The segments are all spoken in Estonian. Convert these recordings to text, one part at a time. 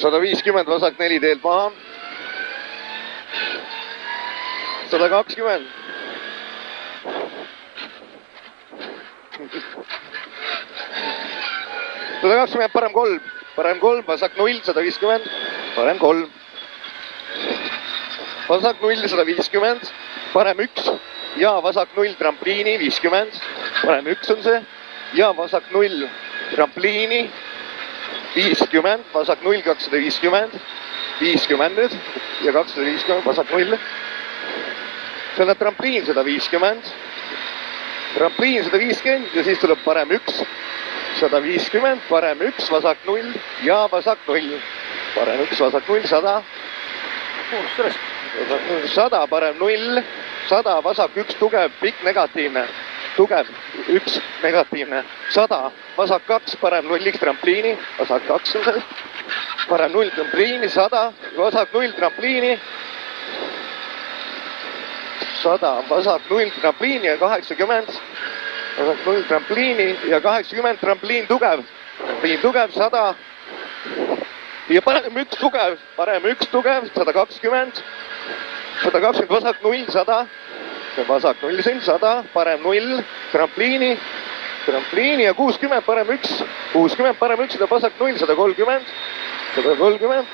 150, vasak 4 teelt maha. 120. 120, parem 3. Parem 3, vasak 0, 150. Parem 3. Vasak 0, 150. Parem 1 ja vasak 0 trampliini, 50. Parem 1 on see. Ja vasak 0 trampliini, 50. Vasak 0, 250. 50 nüüd ja 250, vasak 0. See on trampliin 150. Trampliin 150 ja siis tuleb parem 1. 150, parem 1, vasak 0 ja vasak 0. Parem 1, vasak 0, 100. 100, parem 0. 100, vasak 1, tugev, pikk, negatiivne. Tugev, 1, negatiivne. 100, vasak 2, parem 0, trampliini. Vasak 2 on see. Parem 0 trampliini, 100, vasak 0 trampliini. 100, vasak 0 trampliini ja 80. Vasak 0 trampliini ja 80, trampliin tugev. Trampliin tugev, 100. Ja parem 1 tugev, parem 1 tugev, 120. 120, vasak 0, 100. See on vasak 0 siin, 100, parem 0, trampliini. Trampliini ja 60, parem 1. 60, parem 1, seda vasak 0, 130. 130.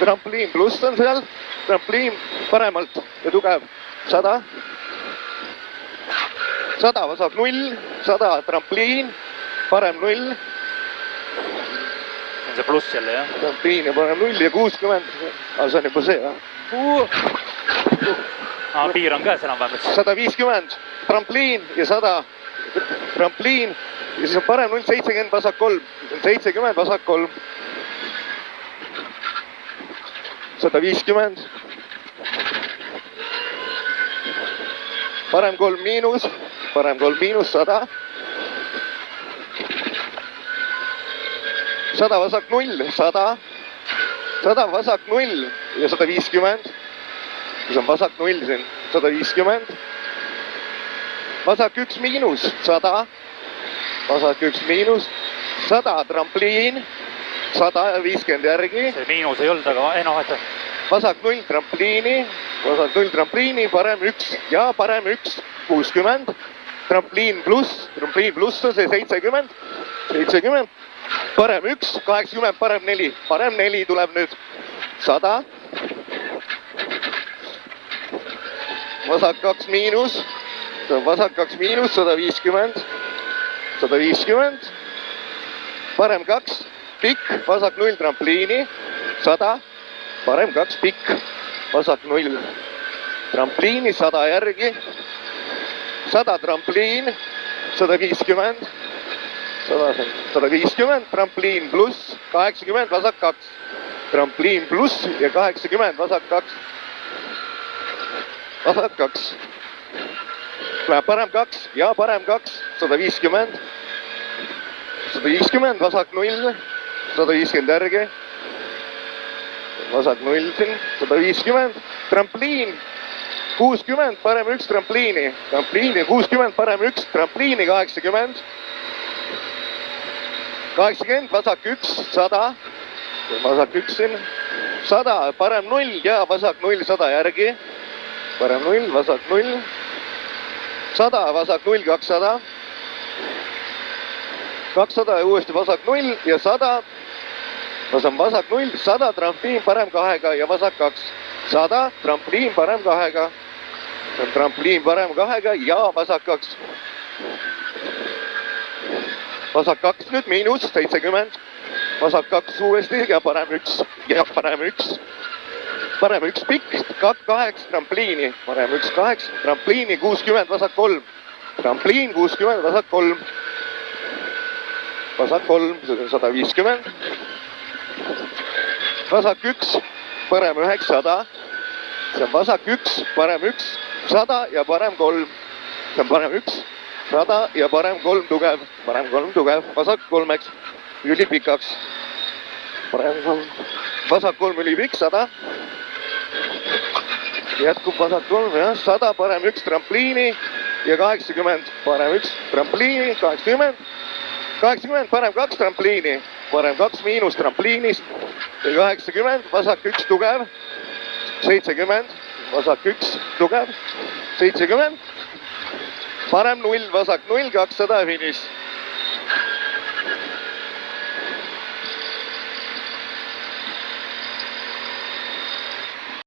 Trampliin pluss on seal. Trampliin paremalt ja tugev, 100. 100, vasak 0, 100, trampliin, parem 0. On see pluss jälle, jah? Trampliin ja parem 0 ja 60. See on juba see, jah? Piir on käes enam-vähemalt. 150, trampliin ja 100. Trampliin ja siis on parem 0, 70, vasak 3. 70, vasak 3. 150. Parem 3 miinus. Parem 3 miinus, 100. 100, vasak 0, 100. 100, vasak 0 ja 150. See on vasak 0 siin, 150. Vasak 1 miinus, 100. Vasak 1 miinus, 100, trampliin. 100 ja 50 järgi. See miinus ei olnud, aga Vasak 0 trampliini. Vasak 0 trampliini, parem 1 ja parem 1, 60. Trampliin pluss on see 70. 70. Parem 1, 80, parem 4. Parem 4 tuleb nüüd 100. Vasak 2 miinus. Vasak 2 miinus, 150. 150. Parem 2, pikk, vasak 0 trampliini. 100. Parem 2, pikk, vasak 0 trampliini, 100 järgi. 100 trampliin, 150. 150, trampliin pluss, 80, vasak 2. Trampliin pluss ja 80, vasak 2. Vasak 2. Läheb parem 2 ja parem 2, 150. 150, vasak 0, 150 järgi. Vasak 0 siin, 150. Trampliin, 60, parem 1 trampliini. Trampliini 60, parem 1 trampliini, 80. 80, vasak 1, 100. Vasak 1 siin, 100, parem 0 ja vasak 0, 100 järgi. Parem 0, vasak 0. 100, vasak 0, 200. 200 ja uuesti vasak 0 ja 100. Vasak 0, 100, trampliin parem 2 ja vasak 2. 100, trampliin parem 2. See on trampliin parem 2 ja vasak 2. Vasak 2 nüüd miinus 70. Vasak 2 uuesti ja parem 1. Ja parem 1. Parem 1 pikk, 8 trampliini. Parem 1, 8 trampliini, 60, vasak 3. Trampliin 60, vasak 3. Vasak 3, see on 150. Vasak 1, parem 900. See on vasak 1, parem 1, 100 ja parem 3. See on parem 1, 100 ja parem 3 tugev. Parem 3 tugev, vasak 3-eks, ülipikaks. Parem 3, vasak 3 ülipikk, 100. Jätkub vasak 3, jah, 100, parem 1 trampliini ja 80. Parem 1 trampliini, 80. 80, parem 2 trampliini. parem 2 miinus trampliinist ja 80, vasak 1 tugev, 70, vasak 1 tugev, 70, parem 0, vasak 0, 200 finiš.